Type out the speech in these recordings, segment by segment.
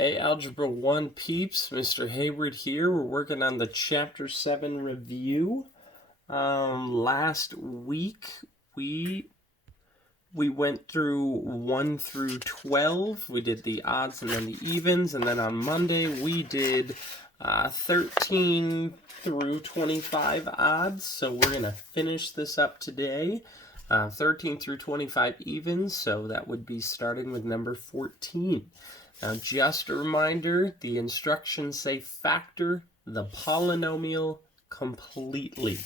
Hey, Algebra 1 peeps, Mr. Hayward here. We're working on the Chapter 7 review. Last week, we went through 1 through 12. We did the odds and then the evens, and then on Monday, we did 13 through 25 odds. So we're going to finish this up today. 13 through 25 evens, so that would be starting with number 14. Now, just a reminder, the instructions say factor the polynomial completely.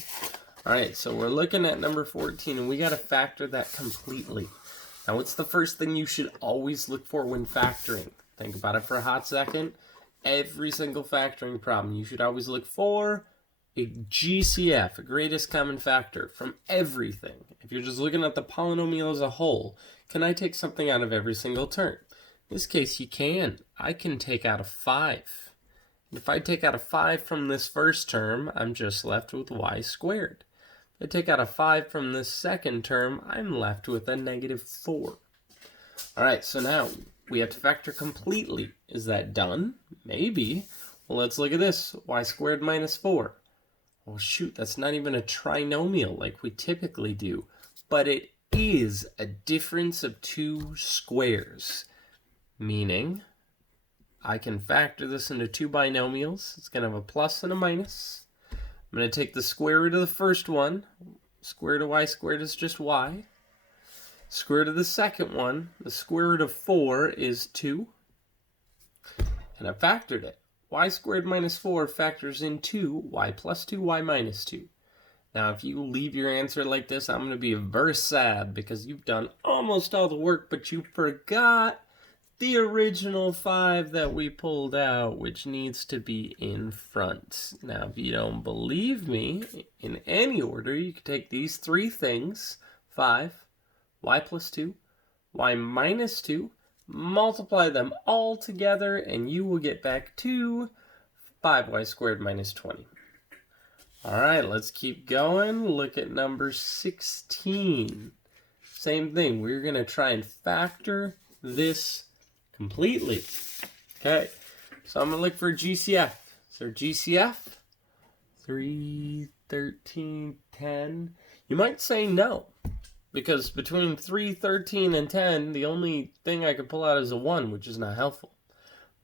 All right, so we're looking at number 14, and we got to factor that completely. Now, what's the first thing you should always look for when factoring? Think about it for a hot second. Every single factoring problem, you should always look for a GCF, a greatest common factor, from everything. If you're just looking at the polynomial as a whole, can I take something out of every single term? In this case, you can. I can take out a 5. And if I take out a 5 from this first term, I'm just left with y squared. If I take out a 5 from this second term, I'm left with a negative 4. All right, so now we have to factor completely. Is that done? Maybe. Well, let's look at this. Y squared minus 4. Well, shoot, that's not even a trinomial like we typically do. But it is a difference of two squares. Meaning, I can factor this into two binomials. It's going to have a plus and a minus. I'm going to take the square root of the first one. Square root of y squared is just y. Square root of the second one, the square root of 4 is 2. And I factored it. Y squared minus 4 factors in 2, y plus 2, y minus 2. Now, if you leave your answer like this, I'm going to be very sad because you've done almost all the work, but you forgot the original 5 that we pulled out, which needs to be in front. Now, if you don't believe me, in any order, you can take these three things, 5, y plus 2, y minus 2, multiply them all together, and you will get back to 5y squared minus 20. All right, let's keep going. Look at number 16. Same thing. We're going to try and factor this completely. Okay, so I'm going to look for GCF. So GCF, 3, 13, 10. You might say no, because between 3, 13, and 10, the only thing I could pull out is a 1, which is not helpful.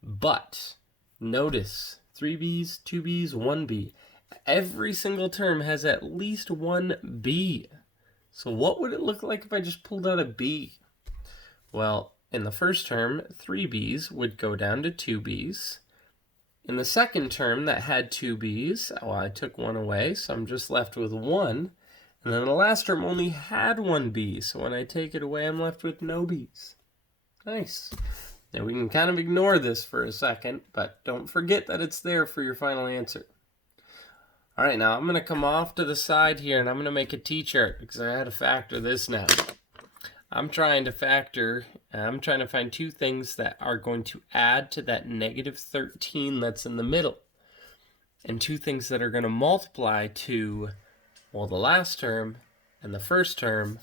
But notice 3b's, 2b's, 1b. Every single term has at least one b. So what would it look like if I just pulled out a b? Well, in the first term, 3b's would go down to 2b's. In the second term that had 2b's, well, I took 1 away, so I'm just left with 1. And then the last term only had 1 b, so when I take it away, I'm left with no b's. Nice. Now we can kind of ignore this for a second, but don't forget that it's there for your final answer. All right, now I'm going to come off to the side here, and I'm going to make a t-chart because I had to factor this now. I'm trying to find two things that are going to add to that negative 13 that's in the middle. And two things that are going to multiply to, well, the last term and the first term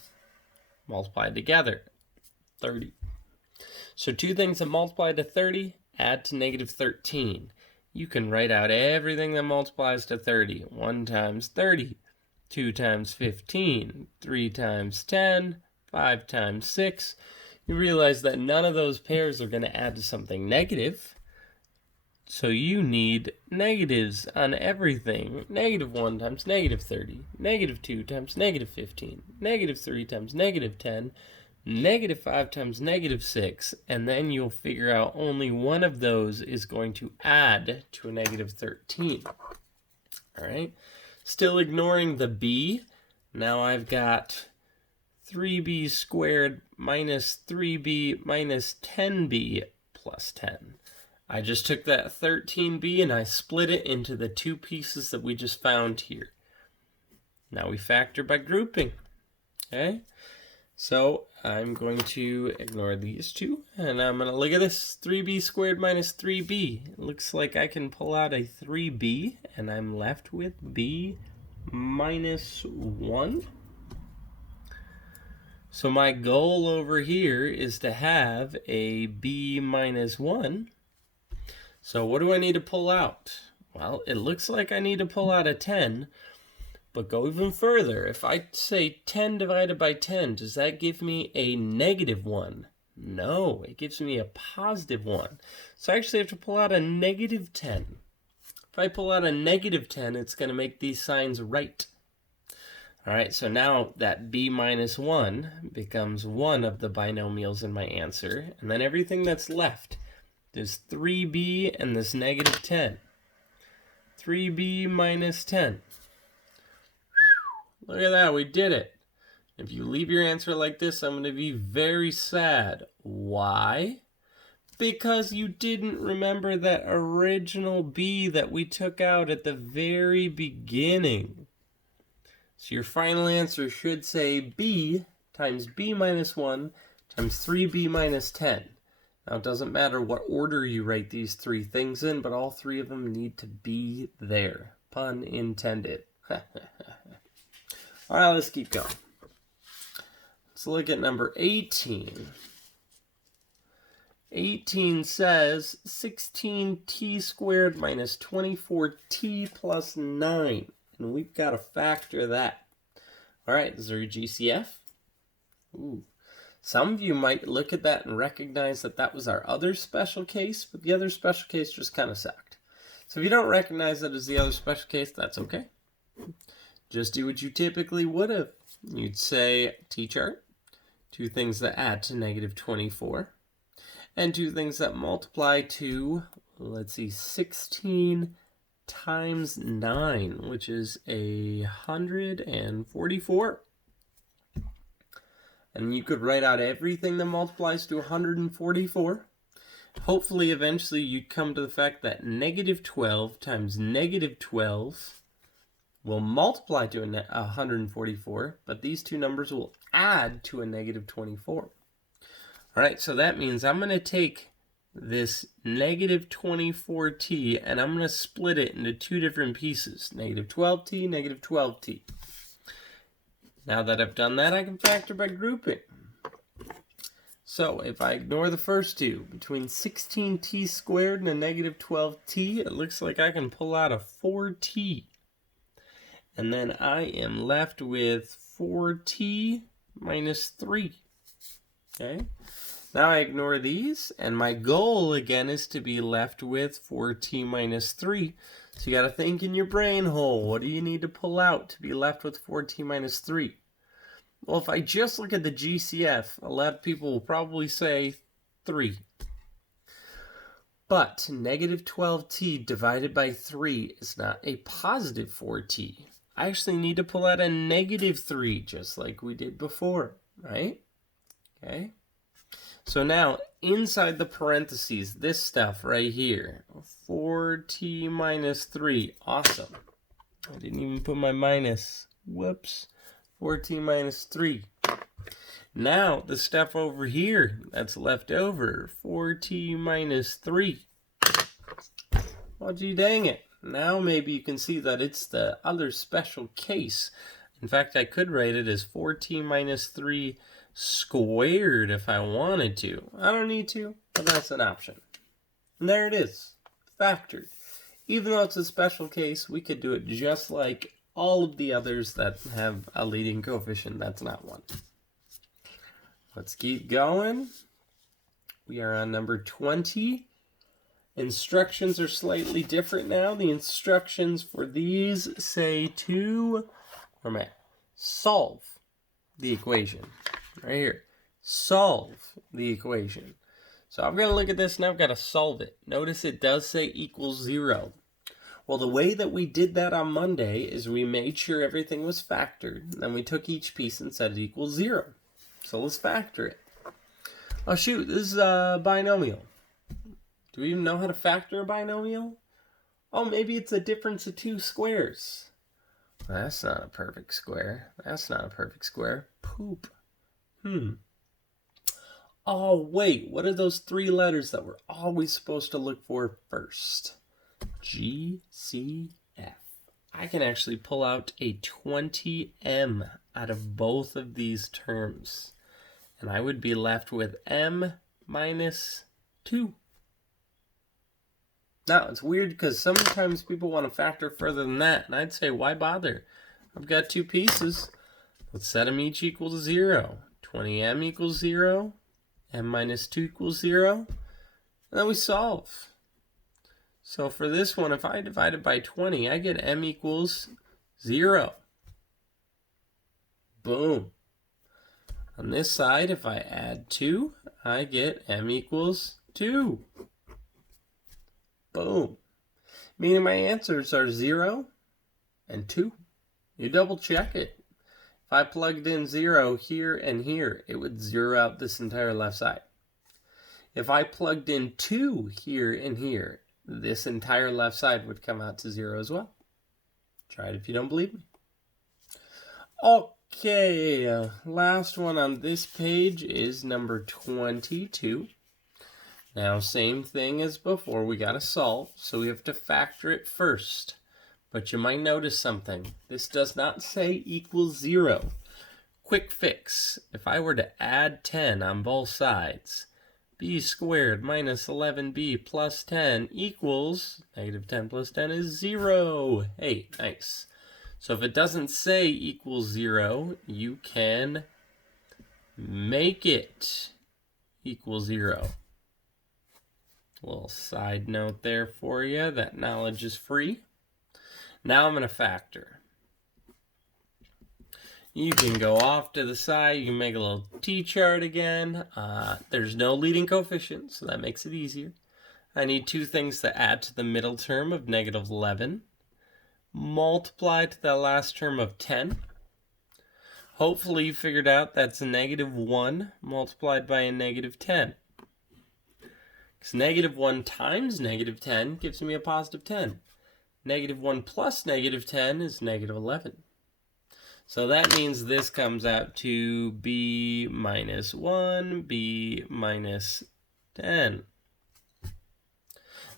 multiplied together, 30. So two things that multiply to 30 add to negative 13. You can write out everything that multiplies to 30. 1 times 30, 2 times 15, 3 times 10, 5 times 6. You realize that none of those pairs are going to add to something negative. So you need negatives on everything. Negative 1 times negative 30. Negative 2 times negative 15. Negative 3 times negative 10. Negative 5 times negative 6. And then you'll figure out only one of those is going to add to a negative 13. All right. Still ignoring the b. Now I've got 3b squared minus 3b minus 10b plus 10. I just took that 13b and I split it into the two pieces that we just found here. Now we factor by grouping. Okay? So I'm going to ignore these two, and I'm going to look at this. 3b squared minus 3b. It looks like I can pull out a 3b, and I'm left with b minus 1. So my goal over here is to have a b minus 1 So what do I need to pull out? Well, it looks like I need to pull out a 10, but go even further. If I say 10 divided by 10, does that give me a negative 1? No, it gives me a positive 1. So I actually have to pull out a negative 10. If I pull out a negative 10, it's going to make these signs right. All right, so now that b minus 1 becomes one of the binomials in my answer, and then everything that's left is 3b and this negative 10. 3b minus 10. Look at that, we did it. If you leave your answer like this, I'm going to be very sad. Why? Because you didn't remember that original b that we took out at the very beginning. So your final answer should say b times b minus 1 times 3b minus 10. Now, it doesn't matter what order you write these three things in, but all three of them need to be there. Pun intended. All right, let's keep going. Let's look at number 18. 18 says 16t squared minus 24t plus 9. And we've got to factor that. All right, is there a GCF? Ooh. Some of you might look at that and recognize that that was our other special case, but the other special case just kind of sucked. So if you don't recognize that as the other special case, that's okay. Just do what you typically would have. You'd say t-chart, two things that add to negative 24, and two things that multiply to, let's see, 16 times 9, which is 144. And you could write out everything that multiplies to 144. Hopefully, eventually, you'd come to the fact that negative 12 times negative 12 will multiply to 144, but these two numbers will add to a negative 24. All right, so that means I'm going to take this negative 24t and I'm going to split it into two different pieces, negative 12t, negative 12t. Now that I've done that, I can factor by grouping. So if I ignore the first two, between 16t squared and a negative 12t, it looks like I can pull out a 4t. And then I am left with 4t minus 3. Okay? Now I ignore these, and my goal again is to be left with 4t minus 3. So you got to think in your brain hole, what do you need to pull out to be left with 4t minus 3? Well, if I just look at the GCF, a lot of people will probably say 3. But negative 12t divided by 3 is not a positive 4t. I actually need to pull out a negative 3, just like we did before, right? Okay. So now, inside the parentheses, this stuff right here, 4t minus 3, awesome. I didn't even put my minus, whoops, 4t minus 3. Now, the stuff over here that's left over, 4t minus 3. Well, gee dang it. Now maybe you can see that it's the other special case. In fact, I could write it as 4t minus 3 squared if I wanted to. I don't need to, but that's an option. And there it is, factored. Even though it's a special case, we could do it just like all of the others that have a leading coefficient that's not 1. Let's keep going. We are on number 20. Instructions are slightly different now. The instructions for these say to, solve the equation. Right here. Solve the equation. So I'm going to look at this and I've got to solve it. Notice it does say equals 0. Well, the way that we did that on Monday is we made sure everything was factored. Then we took each piece and said it equals 0. So let's factor it. Oh shoot, this is a binomial. Do we even know how to factor a binomial? Oh, maybe it's a difference of two squares. That's not a perfect square. That's not a perfect square. Poop. Oh, wait. What are those three letters that we're always supposed to look for first? G, C, F. I can actually pull out a 20m out of both of these terms. And I would be left with m minus 2. Now, it's weird because sometimes people want to factor further than that, and I'd say, why bother? I've got two pieces. Let's set them each equal to 0. 20m equals 0, m minus 2 equals 0, and then we solve. So for this one, if I divide it by 20, I get m equals 0. Boom. On this side, if I add 2, I get m equals 2. Boom. Meaning my answers are 0 and 2. You double check it. If I plugged in 0 here and here, it would zero out this entire left side. If I plugged in 2 here and here, this entire left side would come out to 0 as well. Try it if you don't believe me. Okay, last one on this page is number 22. Now, same thing as before, we got to solve, so we have to factor it first. But you might notice something. This does not say equals 0. Quick fix. If I were to add 10 on both sides, b squared minus 11b plus 10 equals, negative 10 plus 10 is 0. Hey, nice. So if it doesn't say equals 0, you can make it equal 0. A little side note there for you. That knowledge is free. Now I'm going to factor. You can go off to the side. You can make a little t-chart again. There's no leading coefficient, so that makes it easier. I need two things to add to the middle term of negative 11. Multiply to the last term of 10. Hopefully you figured out that's a negative 1 multiplied by a negative 10. Because negative 1 times negative 10 gives me a positive 10. Negative 1 plus negative 10 is negative 11. So that means this comes out to b minus 1, b minus 10.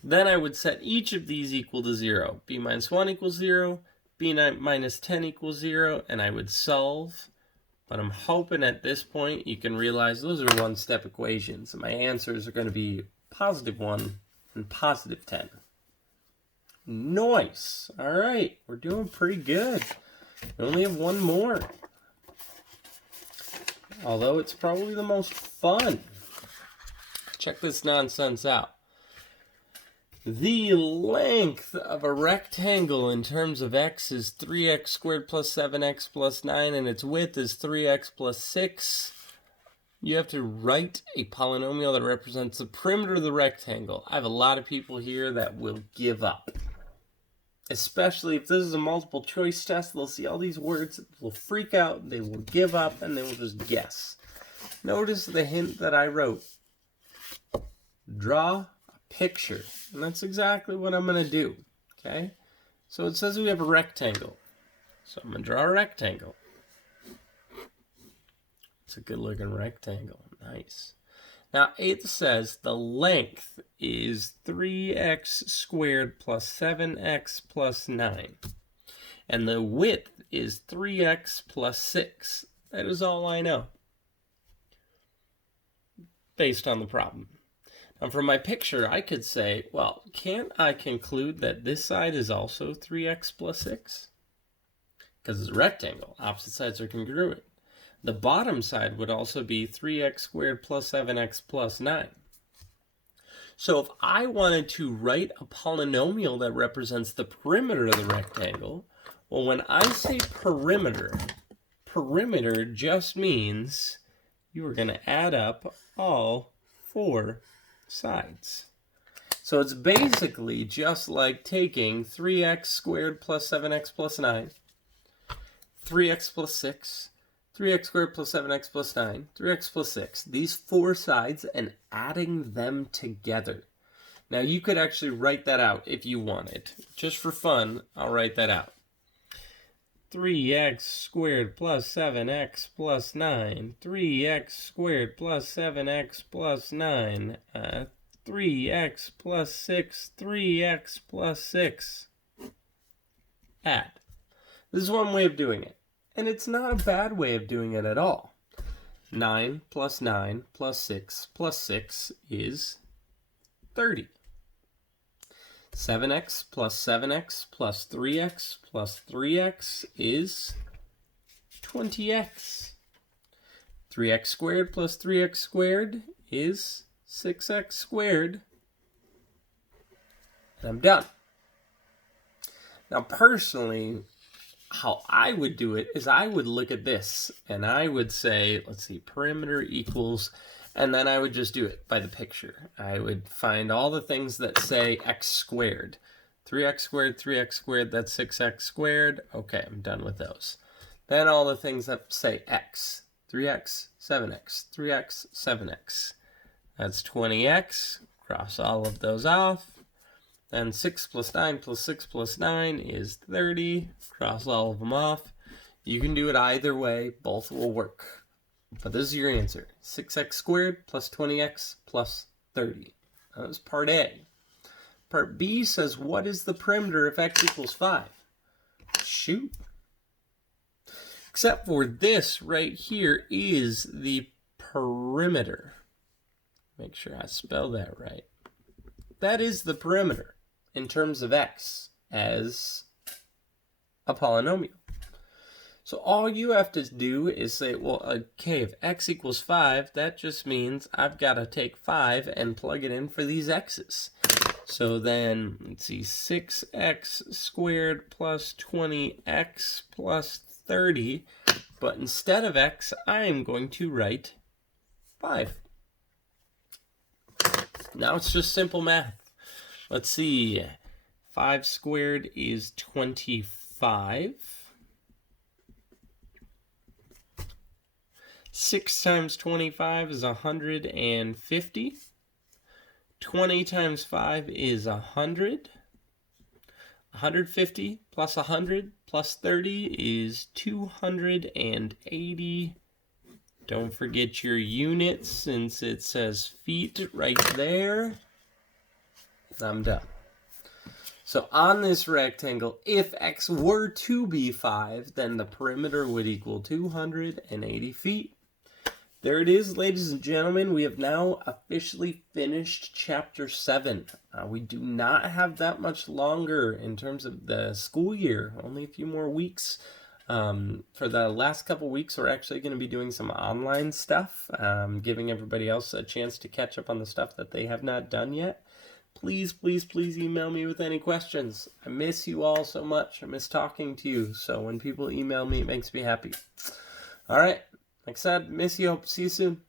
Then I would set each of these equal to 0. b minus 1 equals 0, b minus 10 equals 0, and I would solve. But I'm hoping at this point you can realize those are one-step equations. And my answers are going to be positive 1 and positive 10. Nice. All right, we're doing pretty good. We only have one more. Although it's probably the most fun. Check this nonsense out. The length of a rectangle in terms of x is 3x squared plus 7x plus 9, and its width is 3x plus 6. You have to write a polynomial that represents the perimeter of the rectangle. I have a lot of people here that will give up. Especially if this is a multiple choice test, they'll see all these words, they'll freak out, they will give up, and they will just guess. Notice the hint that I wrote. Draw a picture. And that's exactly what I'm going to do. Okay? So it says we have a rectangle. So I'm going to draw a rectangle. It's a good looking rectangle. Nice. Now, it says the length is 3x squared plus 7x plus 9. And the width is 3x plus 6. That is all I know, based on the problem. Now, from my picture, I could say, well, can't I conclude that this side is also 3x plus 6? Because it's a rectangle. Opposite sides are congruent. The bottom side would also be 3x squared plus 7x plus 9. So if I wanted to write a polynomial that represents the perimeter of the rectangle, well, when I say perimeter, perimeter just means you are going to add up all 4 sides. So it's basically just like taking 3x squared plus 7x plus 9, 3x plus 6, 3x squared plus 7x plus 9, 3x plus 6, these 4 sides, and adding them together. Now, you could actually write that out if you wanted. Just for fun, I'll write that out. 3x squared plus 7x plus 9, 3x squared plus 7x plus 9, 3x plus 6, 3x plus 6. Add. This is one way of doing it. And it's not a bad way of doing it at all. 9 plus 9 plus 6 plus 6 is 30. 7x plus 7x plus 3x plus 3x is 20x. 3x squared plus 3x squared is 6x squared. And I'm done. Now, personally, how I would do it is I would look at this and I would say, let's see, perimeter equals, and then I would just do it by the picture. I would find all the things that say x squared. 3x squared, that's 6x squared. Okay, I'm done with those. Then all the things that say x. 3x, 7x, 3x, 7x. That's 20x. Cross all of those off. Then 6 plus 9 plus 6 plus 9 is 30. Cross all of them off. You can do it either way. Both will work. But this is your answer. 6x squared plus 20x plus 30. That was part A. Part B says, what is the perimeter if x equals 5? Shoot. Except for this right here is the perimeter. Make sure I spell that right. That is the perimeter in terms of x as a polynomial. So all you have to do is say, well, okay, if x equals 5, that just means I've got to take 5 and plug it in for these x's. So then, let's see, 6x squared plus 20x plus 30, but instead of x, I am going to write 5. Now it's just simple math. Let's see, 5 squared is 25. 6 times 25 is 150. 20 times 5 is 100. 150 plus 100 plus 30 is 280. Don't forget your units since it says feet right there. I'm done. So on this rectangle, if x were to be 5, then the perimeter would equal 280 feet. There it is, ladies and gentlemen. We have now officially finished Chapter 7. We do not have that much longer in terms of the school year, only a few more weeks. For the last couple weeks, we're actually going to be doing some online stuff, giving everybody else a chance to catch up on the stuff that they have not done yet. Please, please, please email me with any questions. I miss you all so much. I miss talking to you. So when people email me, it makes me happy. All right. Like I said, miss you. Hope to see you soon.